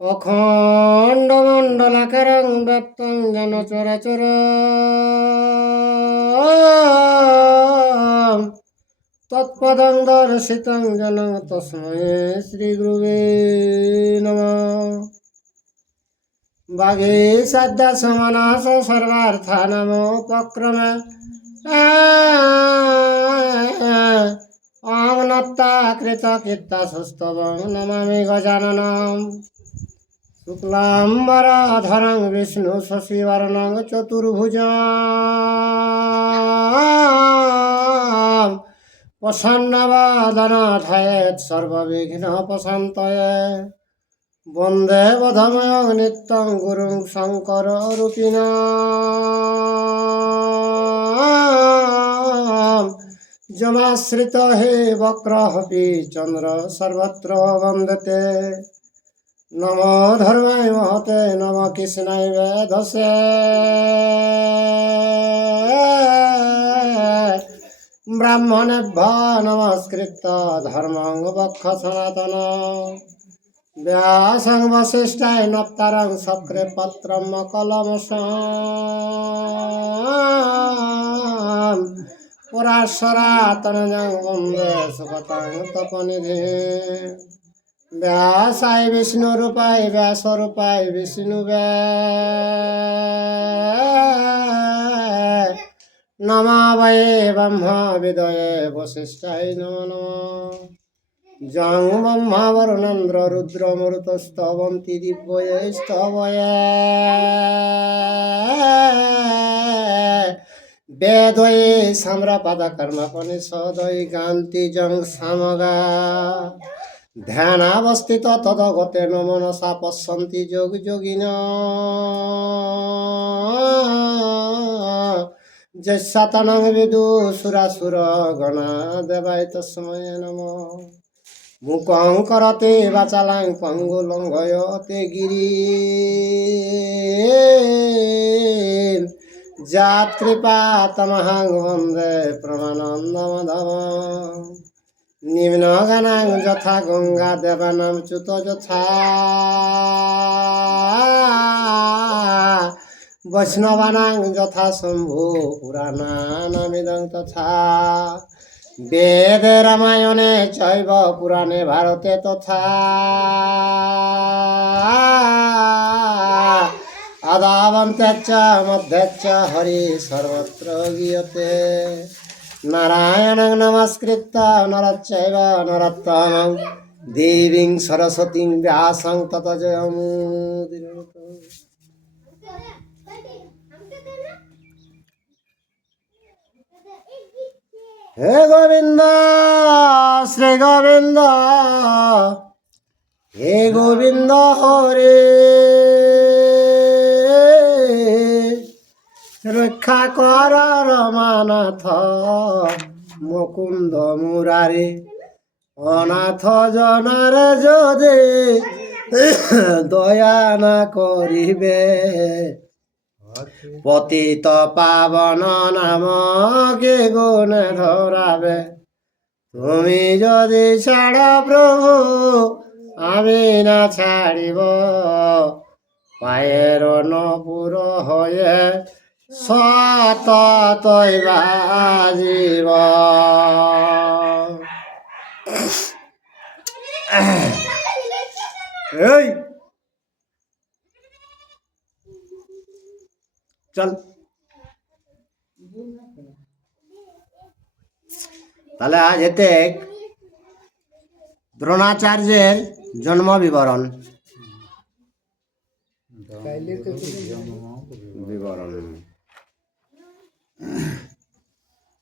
অখণ্ড মণ্ডলাকারং ব্যক্তং যেন চরাচর তৎপদং দর্শিতং যেন তস্मै শ্রীগুরুবে নমঃ। বাগে সাধ্য সমানাস সর্বার্থানামোপক্রমে অমনত্তা কৃত কীর্তাসস্তবং নমামি গজাননম। শুক্লাম্বরধরং বিষ্ণু শশিবর্ণং চতুর্ভুজং প্রসন্নবদনধ্যায়েৎ সর্ববিঘ্নোপশান্তয়ে। বন্দে বধময়ং নিত্যং গুরুং শঙ্কররূপিণাম। যমাশ্রিত হে বক্রহপি চন্দ্র সর্বত্র বন্দতে। নমো ধর্মায় মহতে নমো কৃষ্ণায় বেদসে। ব্রাহ্মণেভ্যো নমস্কৃত্য ধর্মং বক্ষ সনাতন। ব্যাসং বশিষ্ঠায় নপ্তারং শক্রে পত্রম কলমসাম। পরাশরাতনজং বন্দে সুগতং তপনিধিম। ব্যাসায় বিষ্ণুরূপায় ব্যাসরূপায় বিষ্ণুবে নমো বয়ে ব্রহ্ম বিদয়ে বশিষ্ঠায় নমো নমঃ। যং ব্রহ্মা বরুণেন্দ্র রুদ্র মরুতস্তবন্তি দিব্যয়ে স্তবয়ে। বেদয়ে সাম্রপাদকর্মপনিষদয়ে গান্তি যং সামগা। ধ্যানাবস্থিত তদগতেন মনসা পশ্যন্তি যোগ যোগিনঃ। যস্যাতনং বিদুষুরাসুরগণা দেবায় তস্मै নমঃ। মুকং করতে বাচালাং পঙ্গুলঙ্ঘয়তে গিরিম। যাৎকৃপাতমহং বন্দে প্রমানন্দমাধবম। নিম্নগানাং যথা গঙ্গা দেবানাং চ্যুত যথা। বৈষ্ণবানাং যথা শম্ভু পুরাণানামিদং তথা। বেদে রামায়ণে চৈব পুরাণে ভারতে তথা। আদাবন্তেচ্চ মধ্যেচ্চ হরি সর্বত্র গীয়তে। নারায়ণং নমস্কৃত্য নরশ্চৈব নরোত্তমং দেবীং সরস্বতীং ব্যাসং ততো জয়মুদীরয়েৎ। হে গোবিন্দ শ্রী গোবিন্দ হে গোবিন্দ হরে। রক্ষা কর রমানাথ মুকুন্দ মুরারে। অনাথ জনার যদি দয়া না করিবে। পতিত পাবন নামকে গুণে ধরাবে। তুমি যদি ছাড় প্রভু আমি না ছাড়িব। পায়ের নপুর হয়ে সততই বাজিব। এই চল তাহলে আজ এতে দ্রোণাচার্যের জন্ম বিবরণ।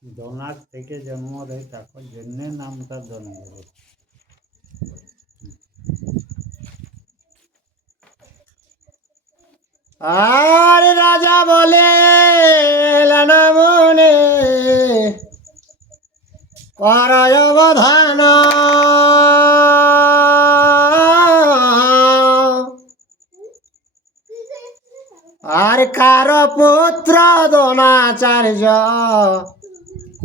দ্রোণার থেকে জন্ম দেয় তারপর জন্য নামটা জন্ম। আর রাজা বলে লানা মনে করয় অবধান। আর কার পুত্র দ্রোণাচার্য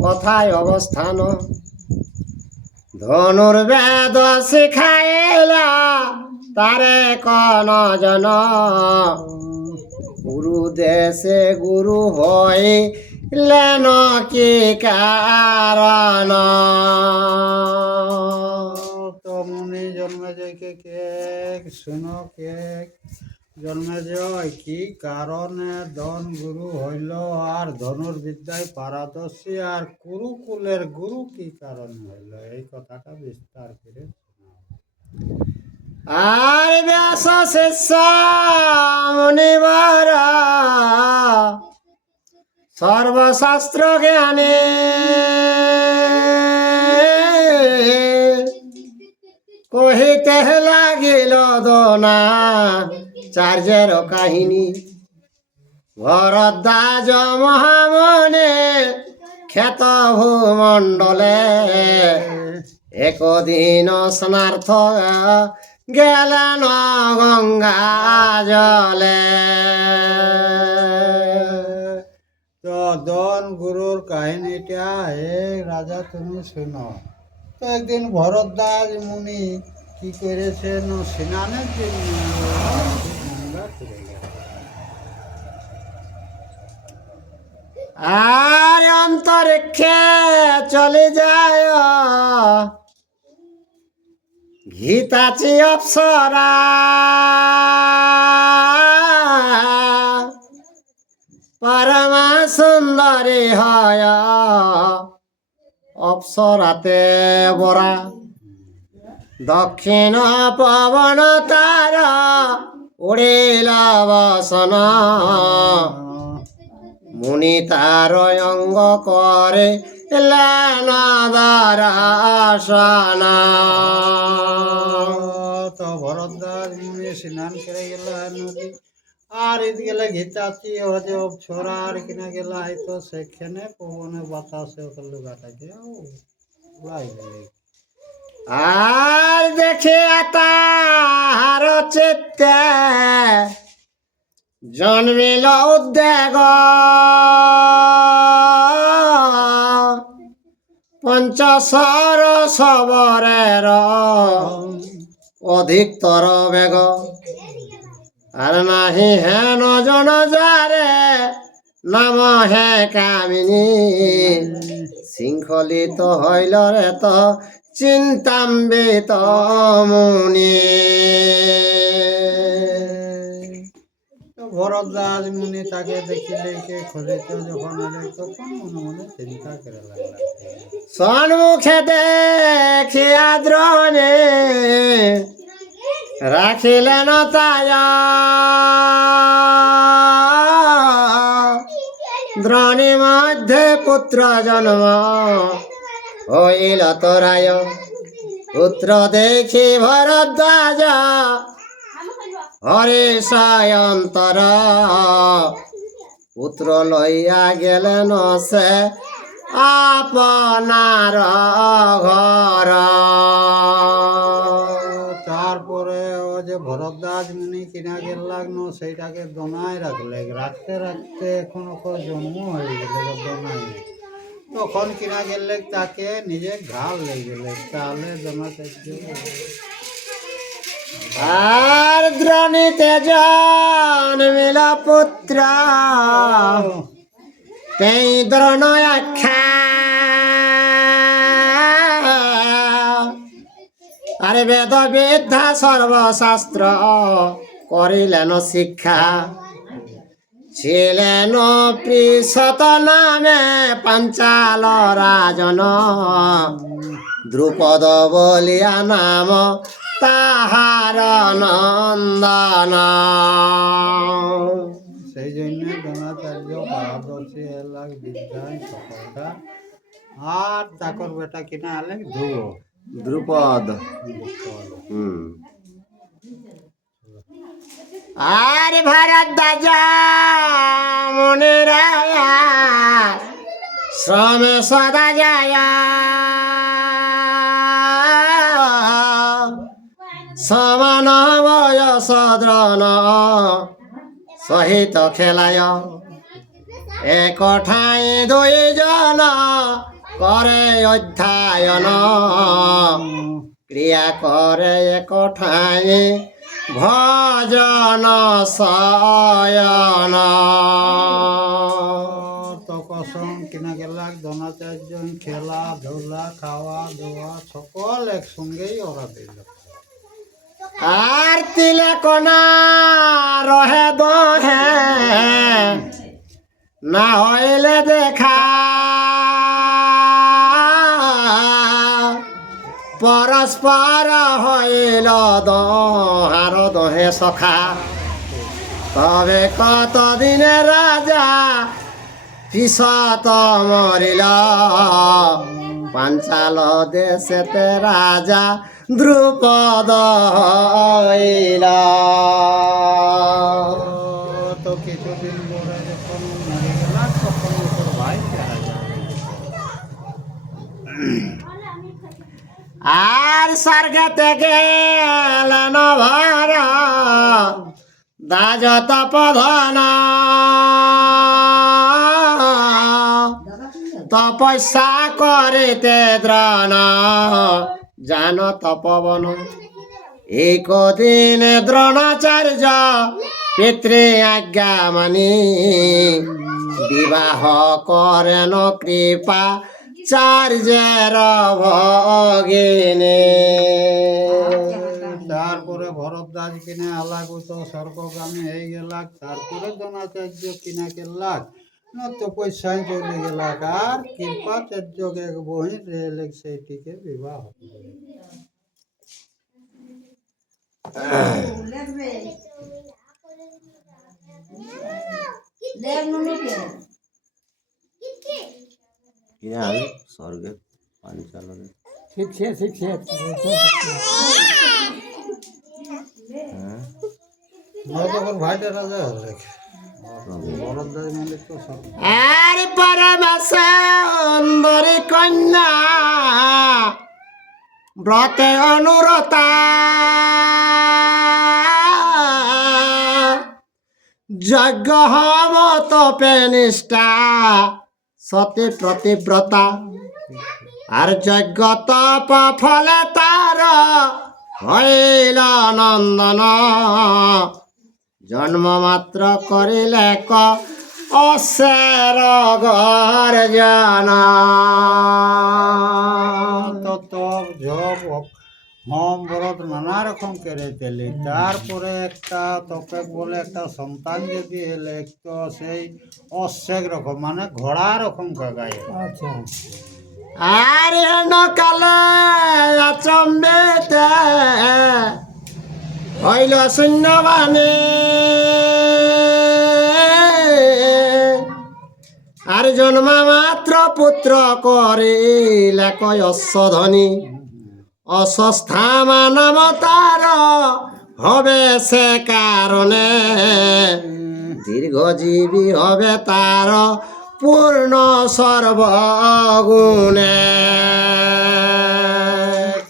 কোথায় অবস্থান? ধনুর্বেদ শিখাইলা তারে কোন জন? গুরু দেশে গুরু হইলেন কি কারণ? তো মুনি জন্মেজয়কে কে শুনো কে জন্মেজয় কি কারণে ধন গুরু হইল আর ধনুর্বিদ্যায় পারদর্শী আর কুরুকুলের গুরু কি কারণে হইল এই কথাটা বিস্তার করে শোনাও। আর ব্যাস শিষ্য মুনিবর সর্বশাস্ত্র জ্ঞানে কহিতে লাগিল দ্রোণাচার্যের কাহিনী। ভরদ্বাজ মহামনে খ্যাত ভূমণ্ডলে একদিন স্নার্থ গেলেন গঙ্গা জলে। তো দন গুরুর কাহিনীটা হে রাজা তুমি শোনো। তো একদিন ভরদ্বাজ মুনি কি করেছেন স্নানের জন্য গঙ্গা তীরে গেলেন। আর অন্তরিক্ষে চলে যায় ঘিতাচি অপ্সরা, পরমা সুন্দরী হয় অপ্সরাতে বরা। দক্ষিণ পবন তার উড়িল বসন, মুনি তার অঙ্গ করে দর্শন। তো ভরদ্বাজ মুনি স্নান করে গেল নদী আর ঈদ গেলে ঘিতাচি হচ্ছে ছোড়া আর কিনা গেল হয়তো সেখানে পবনে বাতাসে ওকে লুগাটাকে উড়াই গেলে। আর দেখে তাহার চিত্তে জন্মিল উদ্বেগ, পঞ্চশর সবরের অধিকতর বেগ। আর নাহি হেন জন যারে নাম হে কামিনী, শৃঙ্খলিত হইল রে তো চিন্তাম্বিত মুনি। তো ভরদ্বাজ মুনি তাকে দেখিলে কে খোঁজিতে যখন এলে তখন মনে মনে চিন্তা করে লাগলা। সন্মুখে দেখিয়া দ্রোণে রাখিলেন তাই, দ্রোণী মধ্যে পুত্র জন্ম হইল তোরায়। পুত্র দেখি ভরদ্বাজ হরিষায় অন্তর, পুত্র লইয়া গেলেন সে আপনার ঘর। তারপরে ও যে ভরদ্বাজ মুনি কিনা গেল লাগলো সেইটাকে দোনায় রাখলে, রাখতে রাখতে এখন ওকে জন্ম হয়ে গেলে দোনায়। তখন কিনা গেলে তাকে নিজে ঘাল লেগে গেলে তাহলে দ্রোণাচার্য। আর দ্রোণীতে জন্মিল পুত্র তেই দ্রোণ আখ্যা। আরে বেদ বিদ্যা সর্বশাস্ত্র করিলেন শিক্ষা, ছিলেন পৃষত নামে পাঞ্চাল রাজন। দ্রুপদ বলিয়া নাম তাহার নন্দন। সেই জন্য দ্রোণাচার্য পারদর্শী এলাক বিদ্যায় সফলতা। আর তাকর বেটা কিনা আলেক ধ্রুব। দ্রুপদ। আর ভরদ্বাজ মুনির শ্রমে সদা যায়, সমান বয়স দ্রোণ সহিত খেলায় এক ঠাই দুইজন করে অধ্যয়ন ক্রিয়া করে এক ঠাই ভজন শয়ন। তখন কিনা গেলাক দ্রোণাচার্য খেলাধুলা খাওয়া দাওয়া সকল একসঙ্গেই ওরা দিল। আর তিলে কোনা রহে দহে না হইলে দেখা পরস্পর হইল দহার দহে সখা। তবে কতদিনে রাজা পিছত মরিল পাঞ্চাল দেশেতে রাজা দ্রুপদ হইল। তো কিছুদিন পরে যখন মরে গেলাক তখন ওর ভাই রাজা। আর স্বর্গতে গেলেন ভার দাজ তপধন তপস্যা করিতে দ্রোণ জান তপবন। একদিন দ্রোণাচার্য পিতৃ আজ্ঞা মানি বিবাহ করেন কৃপা চার্যের ভগিনী। তারপরে ভরদ্বাজ কিনে আলাগুত স্বর্গগামী হয়ে গেলাক। তারপরে দ্রোণাচার্য কিনা গেলাক না তপস্যায় চলে গেলাক। আর কৃপাচার্যকে এক বহিন রেলেক সেইটিকে বিবাহ করল। স্বর্গে পাঞ্চালনে তখন ভাইটা রাজা হলে ভরদ্বাজ মানে তো সব আর পরমাসুন্দরী কন্যা ব্রতে অনুরতা যজ্ঞ হব তপে নিষ্ঠা সতী প্রতিব্রতা। আর যজ্ঞ তপ ফলে তার হইল নন্দন জন্ম মাত্র করিলে ক অশের গর্জন। তপ জপ হোম ব্রত নানা রকম করে চলে। তারপরে একটা তপে বলে একটা সন্তান যদি এলে তো সেই অশেক রকম মানে ঘোড়া রকম গায়ে। আচ্ছা। আর হেন কালে আচম্বিতে হইল শূন্যবাণী আর জন্মা মাত্র পুত্র করিলে কয় অশ্বধনী অস্বস্থামা নাম তার হবে সে কারণে দীর্ঘজীবী হবে তার পূর্ণ সর্বগুণে।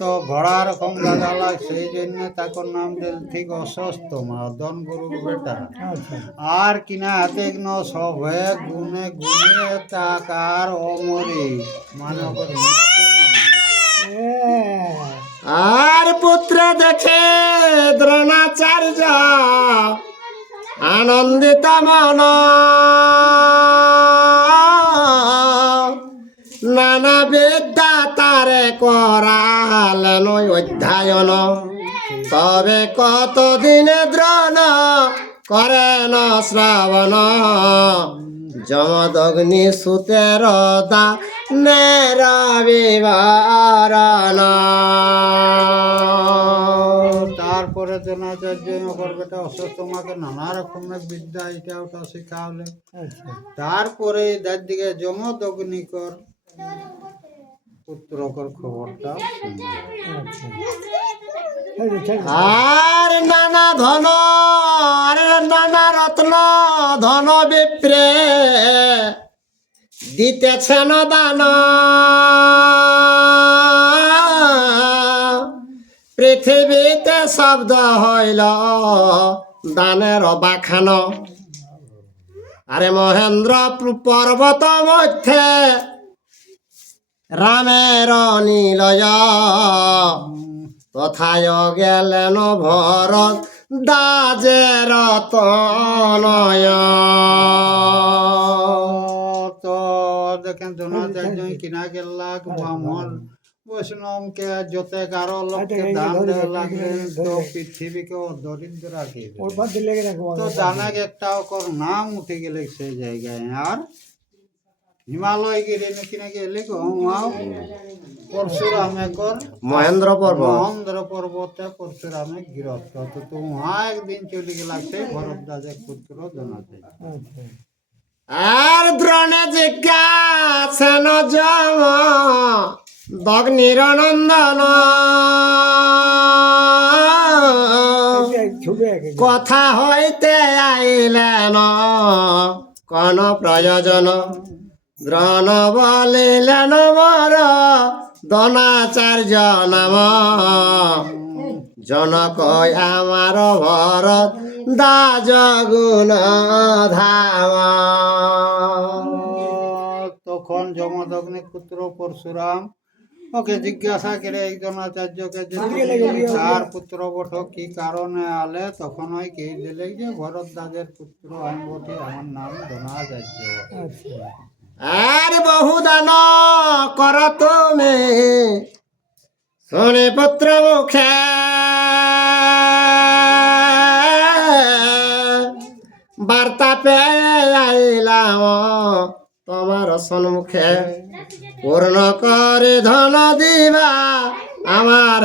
তো ঘোড়া রকম গাদালাক সেই জন্য তাকর নাম দিল ঠিক অসুস্থ মদন গুরুর বেটা। আর কিনা হাতে সবে গুণে গুণে তাকার অমরি মানে ওর মৃত্যু নেই। আর পুত্র দেখে দ্রোণাচার্য আনন্দিত মন নানা বিদ্যা তারে করালেন অধ্যয়ন। তবে কতদিনে দ্রোণ করেন শ্রাবণ যমদগ্নি সুতের দা নের বিবরণ। তারপরে দ্রোণাচার্য ওর বেটা অসুস্থ মাকে নানা রকমের বিদ্যা এটা ওটা শেখাওলে। তারপরে তার দিকে যমদগ্নিকর পুত্রকর খবরটা আর নানা ধন আর নানা রত্ন ধন বিপ্রে দিতেছেন দান পৃথিবীতে শব্দ হইল দানের বাখান। আরে মহেন্দ্র পর্বত মধ্যে রামের নিলয় তথায় গেলেন ভরত দাজের তনয়। তো দেখেন দ্রোণাচার্য কিনা গেলাক ব্রাহ্মণ বৈষ্ণবকে যতে কারো লোককে দান দেওয়া লাগলেন তো পৃথিবীকে দরিদ্র রাখি তো দানাকে একটাও কর নাম উঠে গেলে সেই জায়গায় আর হিমালয় গিরে নাকি নাকি এলে পরশুরামে কর মহেন্দ্র পর্বত মহেন্দ্র পর্বতে পরশুরামে গিরফত তো তুহা একদিন চলে গেলাক সেই ভরদ্বাজের পুত্র দ্রোণাচার্য। আর দ্রোণে জিজ্ঞাসেন জম দগ্নির নন্দন কথা হইতে আইলেন কোন প্রয়োজন। দ্রোণ বলিলেন মর দ্রোণাচার্য নাম জনক আমার ভরত দাজ গুণ ধাম। তখন যমদগ্নি পুত্র পরশুরাম ওকে জিজ্ঞাসা করে একজন আচার্যকে যে তার পুত্র বঠ কি কারণে আলে তখন ওই কে দিলে যে ভরদ্বাজের পুত্র আমি বটি আমার নাম দ্রোণাচার্য। আর বহুদান কর তুমি শুনি পুত্র মুখে বার্তা পেয়ে আইলাম তোমার সম্মুখে পূর্ণ করে ধন দিবা আমার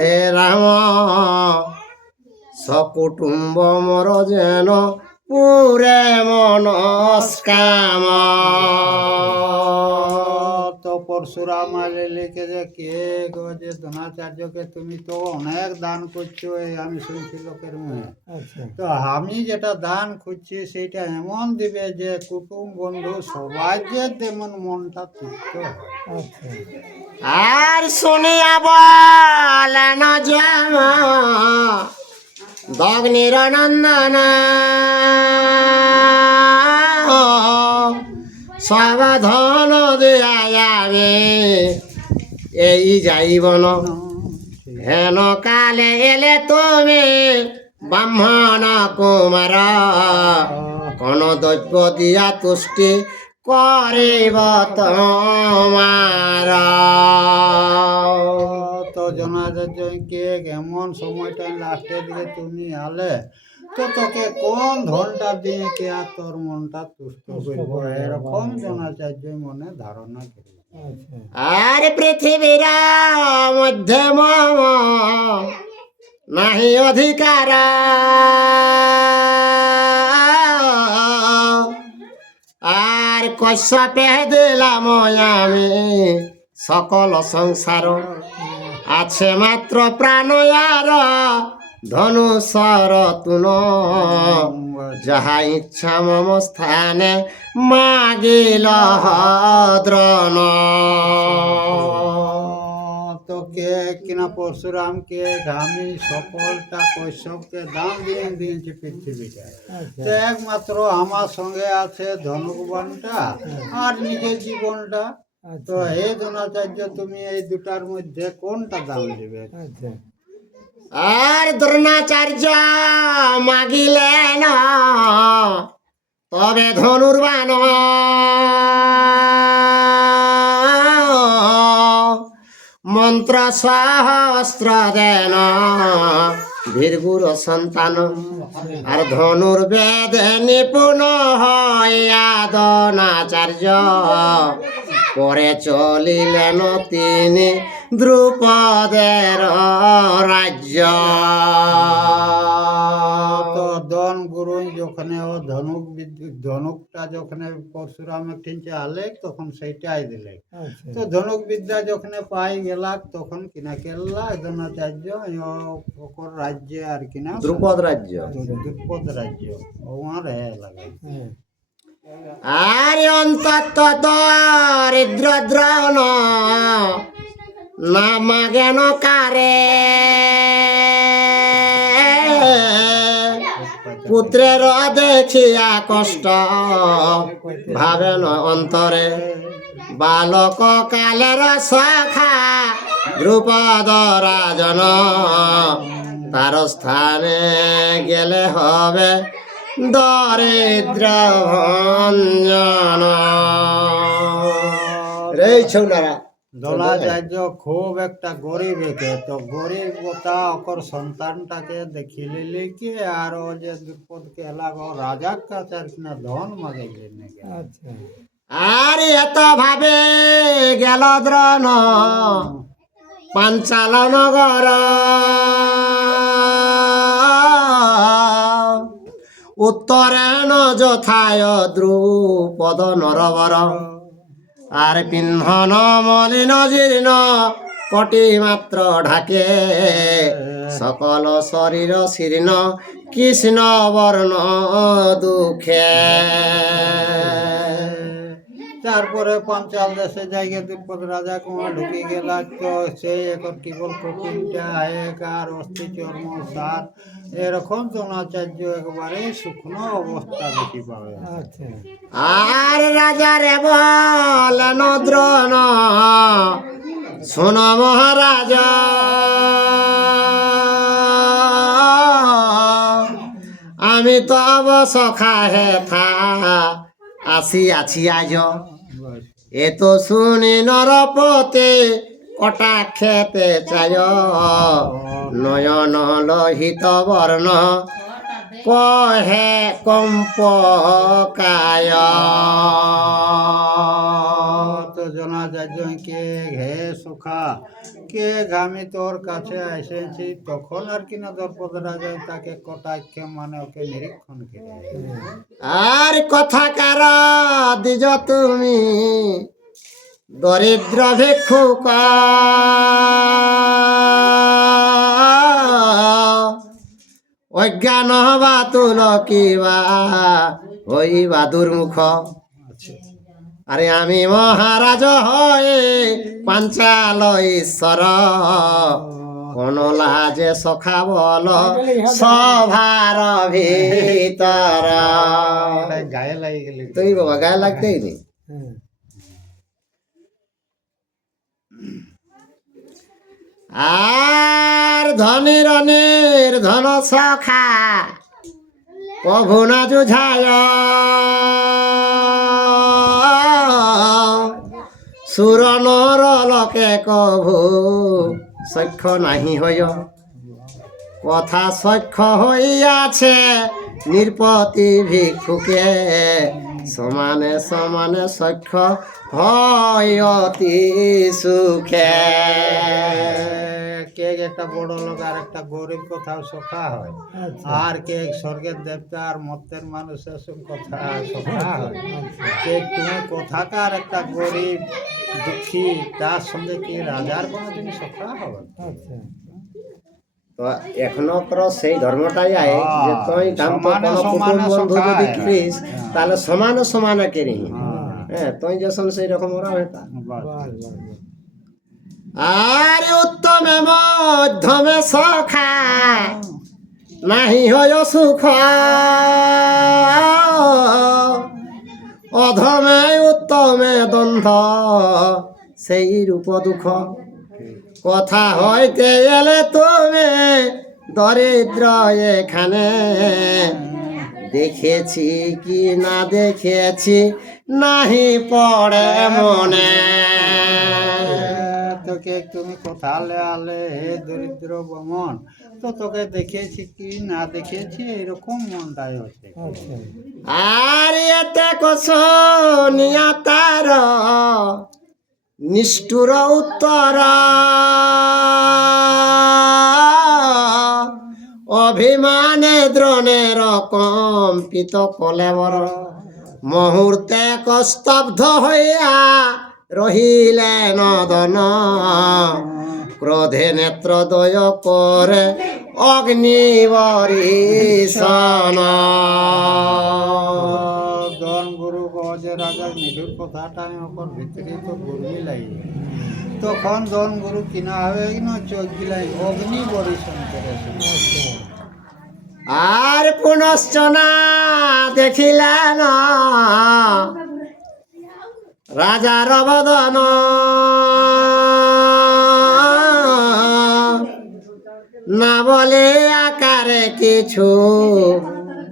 হে রাম সকুটুম্ব মর যেন পুরে মনস্কাম। তো পরশুরাম লিখে যে কে গো যে দ্রোণাচার্যকে তুমি তো অনেক দান করছো এই আমি শুনছি লোকের মুখে তো আমি যেটা দান খুঁজছি সেইটা এমন দিবে যে কুটুম বন্ধু সবাই যে তেমন মনটা তৃপ্ত হয়। আর শুনিয়া বলেন যেন দগ্নির নন্দন সাবধান দেয়াবে এই যাইবন হেন কালে এলে তুমি ব্রাহ্মণ কুমার কোন দ্রব্য দিয়া তুষ্টি করিব তোমার। তো দ্রোণাচার্যকে এমন সময়টা লাস্টের দিকে তুমি আলে তো তোকে কোন ধনটা দিয়ে কে আর তোর মনটা তুষ্ট করবো এরকম দ্রোণাচার্য মনে ধারণা করি। আর পৃথিবীর মধ্যে মম নাহি অধিকার আর কশ্যপে দিলাম আমি সকল সংসার আছে মাত্র প্রাণ আর ধনুষর তুন যাহা ইচ্ছা মম স্থানে মাগিল দ্রোণ। তো কে কিনা পরশুরামকে আমি সকলটা কৈশবকে দান দিয়ে দিয়েছি পৃথিবীটা তো একমাত্র আমার সঙ্গে আছে ধনুকবানটা আর নিজের জীবনটা তো হে দ্রোণাচার্য তুমি এই দুটার মধ্যে কোনটা দান দিবে। আর দ্রোণাচার্য মাগিলেন তবে ধনুর্বাণ মন্ত্র সহস্র দেন বীরগুর সন্তান আর ধনুর্বেদ নিপুণ হইয়া দ্রোণাচার্য পরে চলিলেন তিনি দ্রুপদের রাজ্য। তো দন গুরু যখন ও ধনুকটা যখন পরশুরামে ঠিনছে আলেক তখন সেইটাই দিলে তো ধনুক বিদ্যা যখন পাই গেলাক তখন কিনা কেল্লা দ্রোণাচার্য ওকর রাজ্যে আর কিনা দ্রুপদ রাজ্য দ্রুপদ রাজ্য ওয়ার হে লাগে। আর অন্তত দরিদ্র দ্রোণ না মাগেন কারে পুত্রের দেখিয়া কষ্ট ভাবেন অন্তরে বালক কালের সখা দ্রুপদ রাজন তার স্থানে গেলে হবে দরিদ্র ভঞ্জন রে ছৌনারা দ্রোণাচার্য খুব একটা গরিব একে তো গরিবতা ওকর সন্তানটাকে দেখি লিলি কি আর ও যে দ্রুপদকে এলাগো রাজার কাছে আর কিনা ধন মাগাইলেন নাকি আর এত ভাবে গেল দ্রোণ পাঞ্চাল নগর উত্তরেণ যথায় দ্রুপদ নরবর আর পিন্ধন মলিন জীর্ণ কটি মাত্র ঢাকে সকল শরীর শীর্ণ কৃষ্ণ বর্ণ দুঃখে তারপরে পঞ্চাল দেশে জায়গা দ্রুপদ রাজা কুমার ঢুকে গেল তো সেই এখন কেবল প্রকৃতিটা এক আর অস্থি চর্ম সাত এরকম দ্রোণাচার্য একবারে শুকনো অবস্থা দেখি পাবে আর রাজা রে বলেন দ্রোণ শোন মহারাজ আমি তো অবসখা হে থা আসি আজ এ তো শুনি নরপতে কটা খেতে চায় নয়ন লোহিত বর্ণ কহে কম্পকায় তো দ্রোণাচার্য কে হে সুখা কে আমি তোর কাছে এসেছি তখন আর কিনা দ্রৌপদ রাজা তাকে কটাক্ষ মানে ওকে নিরীক্ষণ করে আর কথা কার দিজ তুমি দরিদ্র ভিক্ষুক অজ্ঞান হবা তুলকিবা হইবা দুর্মুখ আরে আমি মহারাজ হয়ে পাঞ্চাল ঈশ্বর কোন লাজে সখা বল সভার ভিতর গায়ে লাগে গেলে তুই বাবা গায়ে লাগতেই নি আর ধনী রনির ধন সখা প্রভু না জুঝায় সুর নর লোকে কভু সখ্য নাহি হই কথা সখ্য হইয়াছে নির্পতি ভিক্ষুকে সমানে সমানে সখ্য হয় অতি সুখে কে একটা বড় লোক আর একটা গরিব কোথাও সখা হয় আর কে স্বর্গের দেবতা আর মর্তের মানুষের সঙ্গে কথা সখা হয় কে তুমি কোথাকার একটা গরিব দুঃখী তার সঙ্গে কি রাজার কোনোদিন সখা হবে তো এখনো তোর সেই ধর্মটাই আয় যে তুই দাম তো সমানে কোনো সমানে কুটুম বন্ধু যদি সখায়। করিস তাহলে সমানে সমানে কেরি হ্যাঁ তুই যখন সেই রকম ওরা হইতা আর উত্তমে মধ্যমে সখা নাহি হয় সুখ অধমে উত্তমে দ্বন্দ্ব সেই রূপ দুঃখ কথা হইতে এলে তুমি দরিদ্র এখানে দেখেছি কি না দেখেছি নাহি পড়ে মনে তোকে তুমি কোথালে আলে হে দরিদ্র বমন তো তোকে দেখেছি কি না দেখেছি এরকম মনটাই হচ্ছে আর এতে কসনিয়া তার নিষ্ঠুর উত্তর অভিমানে দ্রোণের কম্পিত কলেবর মুহূর্তে স্তব্ধ হইয়া রহিলে নদন ক্রোধে নেত্রদয় করে অগ্নি বরিশন দন গুরু গজে রাজার নিঠুর কথাটা ওপর ভিতরে তো গুরুই লাগে তখন দন গুরু কিনা হবে না চোখ গিলাই অগ্নি বরিশন করেছে আর পুনশ্চ না দেখিলেন রাজার বদন, না বলে আকারে কিছু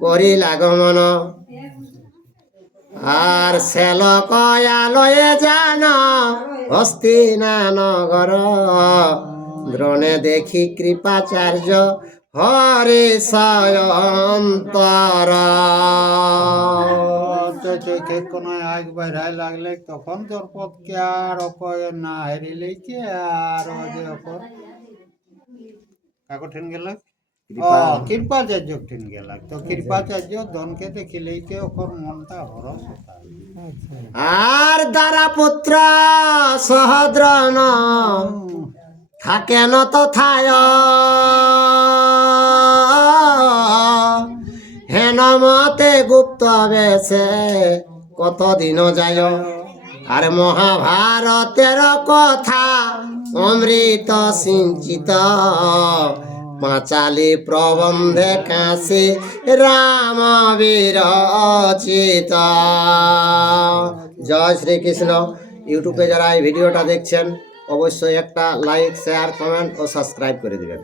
করিলা গমন। আর সেল কয়ালয়ে জান হস্তিনা নগর, দ্রোণে দেখি কৃপাচার্য হরি সয়ন্তর। কোনো আগ বাইরাই লাগলে তখন তোর পথকে আর অকয় না হারিলে কি আর যে অকর কাকো ঠেন গেল কৃপাচার্য ঠেন গেল। তো কৃপাচার্য ধনকে দেখিলেই কে ওর মনটা হরস হতা। আর দ্বারা পুত্র সহদ্রন থাকেন তথায়, হেন মতে গুপ্ত বেশে কতদিন যায়। আর মহাভারতের কথা অমৃত সিঞ্চিত, পাঁচালি প্রবন্ধে কাশি রাম বিরচিত। জয় শ্রীকৃষ্ণ। ইউটিউবে যারা এই ভিডিওটা দেখছেন অবশ্যই একটা লাইক, শেয়ার, কমেন্ট ও সাবস্ক্রাইব করে দিবেন।